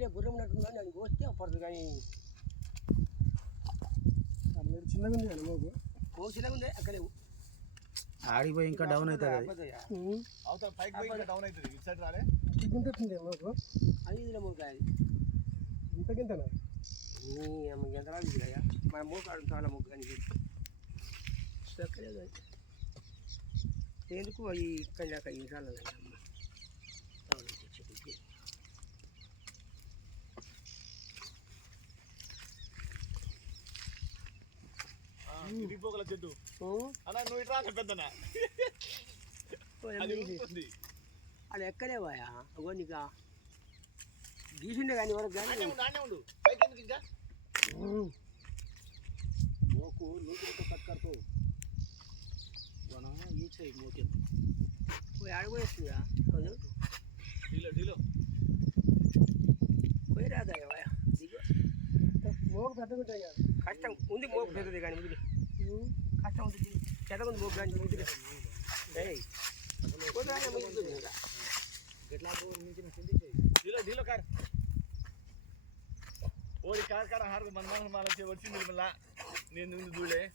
ఉందిలే గుర్రం ఉన్నట్టుంది కానీ అది కోస్తే కానీ చిన్నగా ఉంది కదా మోగు కోసిలాగా ఉంది. అక్కడ లేవు. ఆడిపోయి ఇంకా డౌన్ అవుతుంది అది. అవతల పైకి పోయి ఇంకా డౌన్ అవుతుంది. ఇటు సైడ్ రాలే. ఇది ఉంటుంది మోగు అది ఇదిలో మూకాయ ఇంతకింతనా? నీ అమ్మ ఎంత రాదు మన మూకాడు చాలా ముగ్గు కానీ అది. ఎందుకు అవి ఇక్కడ దాకా ఈ రాలేదు అమ్మ అవును, చెట్టు. ఇరిగిపోగల చెట్టు అన్న నువ్వు ఇటు రాలే పెద్దనా అది అది ఎక్కలేవాయా అగో నీకు. గీసిండే కానీ వరకు కానీ. ఉండు పైకి ఎందుకు ఇంకా? మోకు నూతితో కట్కడుతూ ఈ సైడ్ మోకే. పోయి అవును. డీలో డీలో. పోయి దిగు. మోగు పెద్దగా కష్టం. ఉంది మోపు పెద్దది కానీ ముదిరి కష్టం ఉంది చెత్త ఉంది ముగ్గుతుంది కదా డీలో డీలో కార్ ఓడి కార్ కార్ హార్ మన మన మన వచ్చి వచ్చింది మళ్ళా నేను ముందు చూడే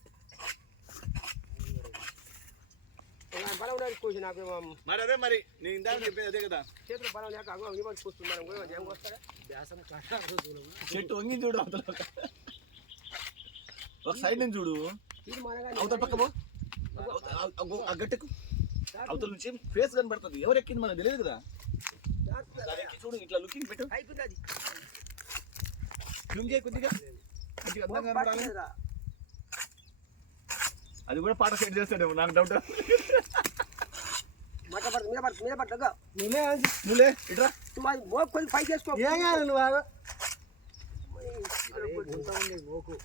బలం ఉన్నది కూర్చు నాకు మరి అదే మరి నేను ఇందాక చెప్పేది అదే కదా. చేతులు బలం లేక అగో ఇవ్వండి కూడా ఏం వస్తారా? వ్యాసం కట్టారు చెట్టు వంగి చూడు. ఒక సైడ్ నుంచి చూడు. అవతల పక్క పో. అవతల- అగో, ఆ గట్టెకు. అవతల నుంచి ఫేస్ కనబడుతుంది. ఎవరు ఎక్కింది మనకు తెలియదు కదా. ఎక్కి చూడు ఇట్లా లుకింగ్ పెట్టు. లుంగే కొద్దిగా. మంచిగా అందంగా కనబడాలి. అది కూడా పాట సెట్ చేస్తాడేమో నాకు డౌట్ నువ్వులే ఇట్రా నువ్వు కొంచెం పైకి చేసుకో. ఏం కాదు నువ్వు ఒక-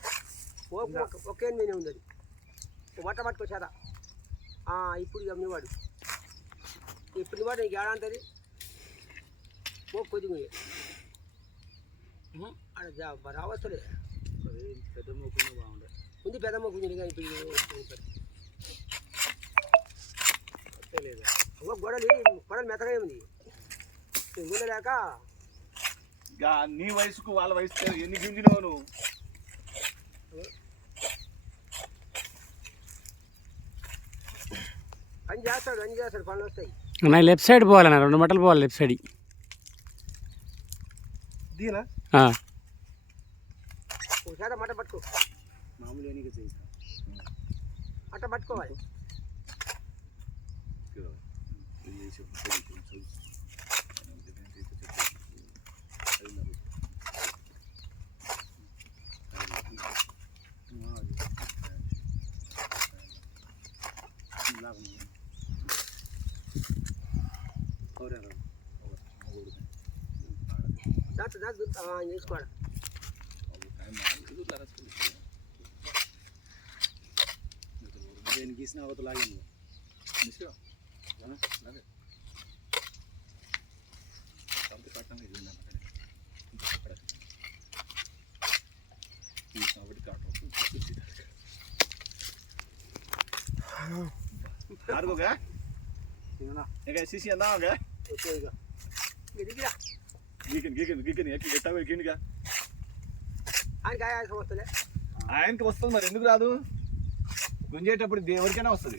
ఉంది వంట పట్టుకొచ్చారా ఇప్పుడు ఇక మీవాడు ఇప్పుడు నీవాడు నీకు ఏడా అంటది? ఓ కొద్దిగా అక్కడ ఆడ పెద్ద మోకునే బాగుండే ఉంది పెద్ద మోపు ఉంది కానీ ఇప్పుడు ఇది- లేదు ఒక గొడవలి గొడవలు మెత్తగా ఉంది గుండె లేక? నీ వయసుకు వాళ్ళ వయసుకు ఎన్ని గింజినావు నువ్వు? చేస్తాడు పని చేస్తాడు పనులు వస్తాయి. నా లెఫ్ట్ సైడ్ పోవాలన్న రెండు మట్టలు పోవాలి లెఫ్ట్ సైడ్ దీనా? మట్ట పట్టుకో. మామూలు అట్ట పట్టుకోవాలి. చేసుకోవాలి దేని గీసిన అవతల లాగింది 行啊，那个谢谢那个，我做一个，给你个，给给给给给你，给单位给你个。ఆయనకి ఆయనకి వస్తుంది ఆయనకి వస్తుంది మరి ఎందుకు రాదు గుంజేటప్పుడు ఎవరికైనా వస్తుంది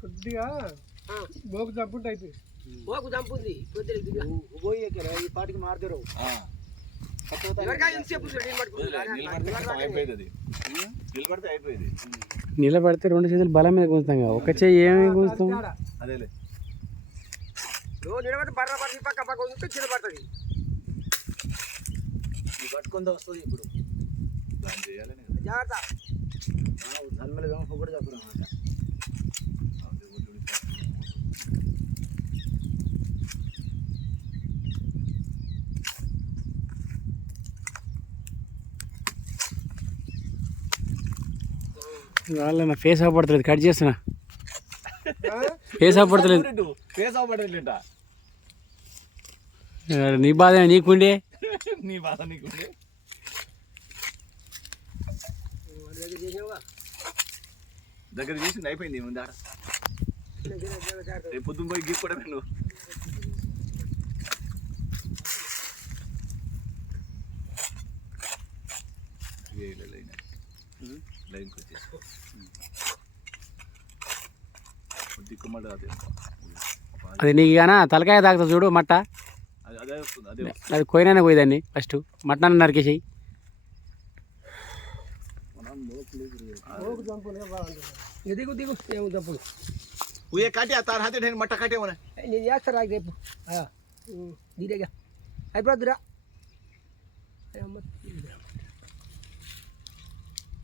కొద్దిగా బోకు తప్పుంటే అయితే మోకు చంపుంది. పొద్దున ఈ పాటికి మారుతారు. నిలబడితే అయిపోయేది నిలబడితే రెండు చేతులు బలం మీద గుంజుతాం కదా. ఒక చెయ్యి ఏమి గుంజుతాం. అదేలే. నువ్వు నిలబడి బర్ర బర్ర ఈ పక్క పక్క ఉంటే చిన్న పడుతుంది. పట్టుకుందా వస్తుంది ఇప్పుడు. జాగ్రత్త. కూడా చెప్పరు వాళ్ళ నా ఫేస్ ఆపడతలేదు కట్ చేస్తున్నా? ఫేస్ ఆపడతలేదు ఫేస్ అవ్వబడేట నీ బాధ నీకుండే? నీ బాధ నీకు చేసినావా దగ్గర చేసింది అయిపోయింది ఆడ జాగ్రత్త. రేపు పొద్దున్న పోయి గీక్కోవడమే నువ్వు. లైన్ లైన్కి వచ్చేసుకో అదే అది నీకు గానా తలకాయ తాగుతా చూడు మట్ట. అది- అదే వస్తుంది అదే వస్తుంది. అది కోయినానే పోయేదాన్ని ఫస్ట్. మట్టన్ నరికేసాయి. దిగు దిగు. ఏమి ఉయ్యే కాటి ఆ తారు హాతే మట్ట కాటేమన్నా నేను రేపు. దీరేగా అయిపోద్దురా.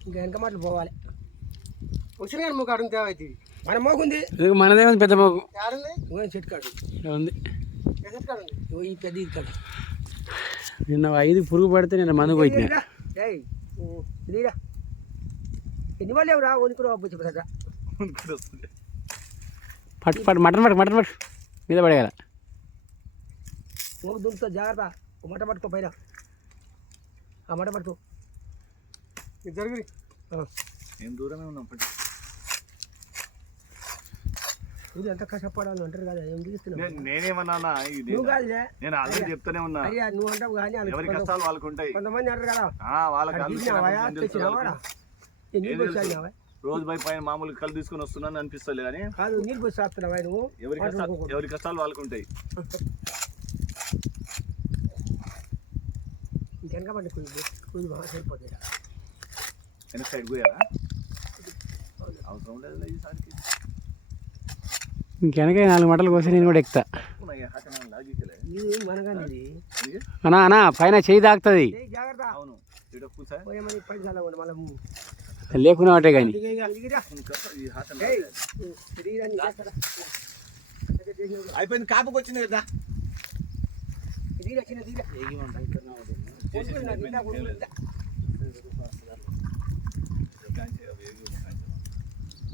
ఇంకా వెనక మాటలు పోవాలి. వచ్చిన కానీ ముఖం అడుగు తేవైతే మన మోకుంది ఇది మనదే ఉంది పెద్ద మోకు. ఇగో ఈ చెట్టు కాడు. ఉంది. ఇగో ఈ పెద్ద ఇది కాడు. నిన్న ఐదు పురుగు పడితే నేను మందు పోయినా ఏయ్ నీరా ఎన్ని వాళ్ళు ఎవరా వణుకురా చెప్పరా వస్తుంది పట్టు పట్టు మటన్ పట్టు మటన్ పట్టు. మీద పడేయాల? నువ్వు దుంకుతో జాగ్రత్త. ఓ మట పట్టుకో పైన. ఆ మట పట్టుకో. ఇది జరుగురి. నేను దూరమే ఉన్నాం ఇది ఎంత కష్టపడాలి అంటారు కదా ఏం తీస్తున్నావు నేను- నేనేమన్నా ఇది నువ్వు కాదులే. నేను ఆల్రెడీ చెప్తానే ఉన్నా. అయ్యా నువ్వు అంటావు కానీ ఎవరి కష్టాలు వాళ్ళకు ఉంటాయి. కొంతమంది అంటారు కదా. వాళ్ళకి? రోజు బై పైన మామూలు కళ్ళు తీసుకొని వస్తున్నాను అనిపిస్తలే కానీ కాదు నీళ్ళు పోసి రాస్తున్నావా నువ్వు? ఎవరి కష్టాలు. ఎవరి కష్టాలు వాళ్ళకు ఉంటాయి. వెనక పడి కుది కుది బాగా సరిపోతుంది? వెనక సైడ్ పోయారా అవసరం లేదు ఈసారికి ఇంకెనక నాలుగు మటలు కోసి నేను కూడా ఎక్కుతా. ఇది? అన్నా అన్నా పైన చేయి తాకుతుంది. అవును. ఈడ కూసా పోయేమని పది సార్లు కూడా మళ్ళీ నాకు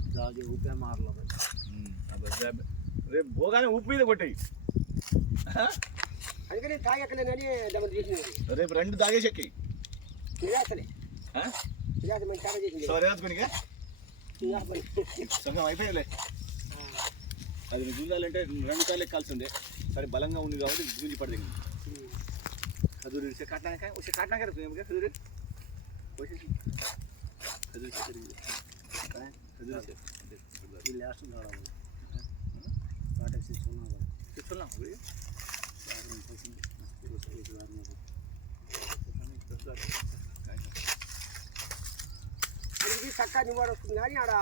ఇందా కొనుక్కుని ఇందా. రేపు పోగానే ఉప్పు మీద కొట్టాయి అందుకని తాగక్కలేనని దమ్మ చేసింది రేపు రెండు తాగేసి ఎక్కి నిరాశలే నిరాశ మంచి చాలా చేసింది సరే రాసుకునిగా నిరాశ పని. సగం అయిపోయిందిలే అది గుంజాలంటే రెండు సార్లు ఎక్కాల్సిందే సరే బలంగా ఉంది కాబట్టి గుంజి పడింది ఖజూరి ఇచ్చే కాటినాక వచ్చే కాటినాక ఖజూరి వచ్చేసి ఖజూరి ఖజూరి తీసుకున్నాం ఇది చక్కగా నివాడు వస్తుంది కానీ ఆడ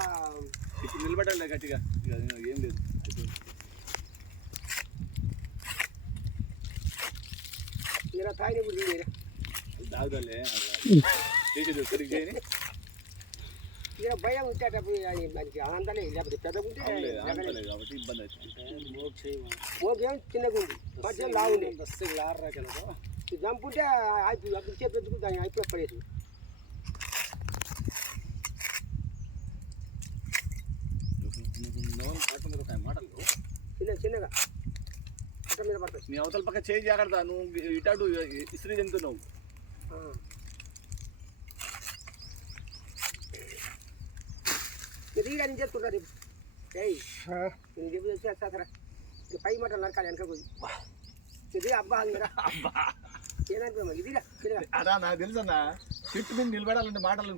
ఇప్పుడు నిలబడాలి గట్టిగా ఇక ఏం లేదు ఇలా తాగినప్పుడు దిగేరా దాగుదలే చేసేది సరిగ్గా ఇలా భయం ఉంటేటప్పుడు అది మనకి ఆనందాలే లేకపోతే పెద్దగా ఉంటే అవునులే, జగనే. ఆగుతలేదు కాబట్టి ఇబ్బంది అవుతుంది ఓకేం చిన్నగా ఉంది మధ్య లావుంది ఇది చంపుంటే అయిపోయి అప్పుడు చేపెట్టుకు దాన్ని అయిపోయి పడేది మాటలు. చిన్న చిన్నగా. అట్ట మీద పడుతుంది నీ అవతల పక్క చేయి జాగ్రత్త నువ్వు ఇటాడు ఇస్త్రీ తింటున్నావు. రీడ్ అని రేపు ఏయ్ నేను చెప్పు ఇక పై మాట నరకాలి వెనక పోయి ఇది అబ్బా అందరా అబ్బా ఇది అదా నాకు తెలుసన్నా చెట్టు మీద నిలబడాలంటే మాటలు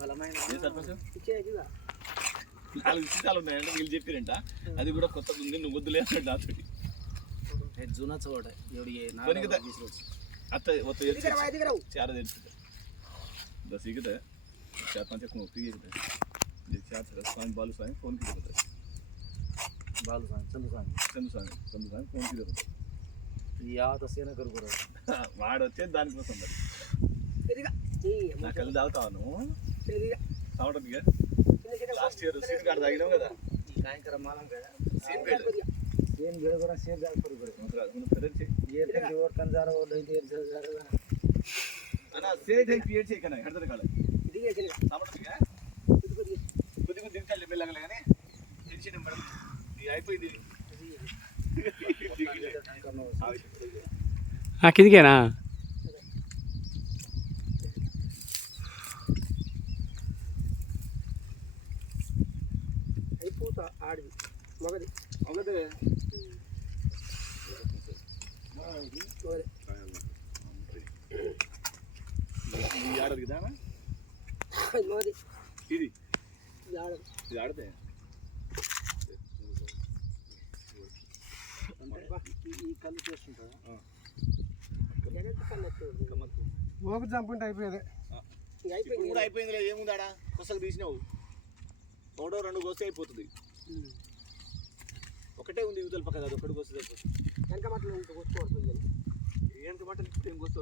బలమైన నాలుగు వీళ్ళు చెప్పారంట. అది కూడా కొత్త ఉంది నువ్వు వద్దులే అన్నాడు జూనా చోట ఎవరికి आता ಇವತ್ತು ಎಲ್ಲಿ ಚಾರ್ ಇರ್ತದೆ ದಸ್ ಸಿಗುತ್ತೆ ಚಾರ್ ಪಂಚ ಹೋಗ್ತೀವಿ ಇದೆ ಚಾರ್ ಸರ ಸ್ವಾಮಿ ಬಾಲು ಸ್ವಾಮಿ ಫೋನ್ ಕಿಡಿರುತ್ತೆ ಬಾಲು ಸ್ವಾಮಿ ಚಂದು ಸ್ವಾಮಿ ಚಂದು ಸ್ವಾಮಿ ಚಂದು ಸ್ವಾಮಿ ಫೋನ್ ಕಿಡಿರುತ್ತೆ ಯಾವ ದಸೇನ ಕರ್ಬರ ಮಾಡొచ్చే దాని కోసం మరి నా కళ్ళు తాగుతాను తాగడం ఇక లాస్ట్ ఇయర్ సీన్ కార్డు తాగినావు కదా సాయంకాలం మాలం కదా సీన్ బేడు సీన్ బేడు కూడా సీన్ కార్డు ಅಣ್ಣ ಸೇಟ್ ಹೆಂಗೆ ಕ್ರಿಯೇಟ್ చేయకన ಹೆಡ್ದರ ಕಾಲ ಇದಿಗೆ ಇದಿಗೆ ಸಾಮರ್ಥ್ಯ ಕುದಿ ಕುದಿ ಕುದಿ ಕುದಿ ದಿನಕಲ್ಲಿ ಬೆಲ್ಲಂಗಲ గాని ಟೆನ್ಷನ್ ನಂಬರ್ ಈ ಐಪೈದಿ ఆ కిందికేనా అయిపోతా ఆడిది మగది మగదే ఇది ఇది ఆడదు. ఓపిక చంపుకుంటే అయిపోయేది. ఇప్పుడు అయిపోయింది అయిపోయిందిలే ఏముంది ఆడ కొసకు తీసినావు. ఒకటో రెండు కోస్తే అయిపోతుంది. ఒకటే ఉంది యువతల పక్క అది ఒకటి కోస్తే సరిపోతుంది. వెనక మట్లు ఇంకా కొట్టుకోవడుతుంది ఏంటి మాట ఏం కోస్తే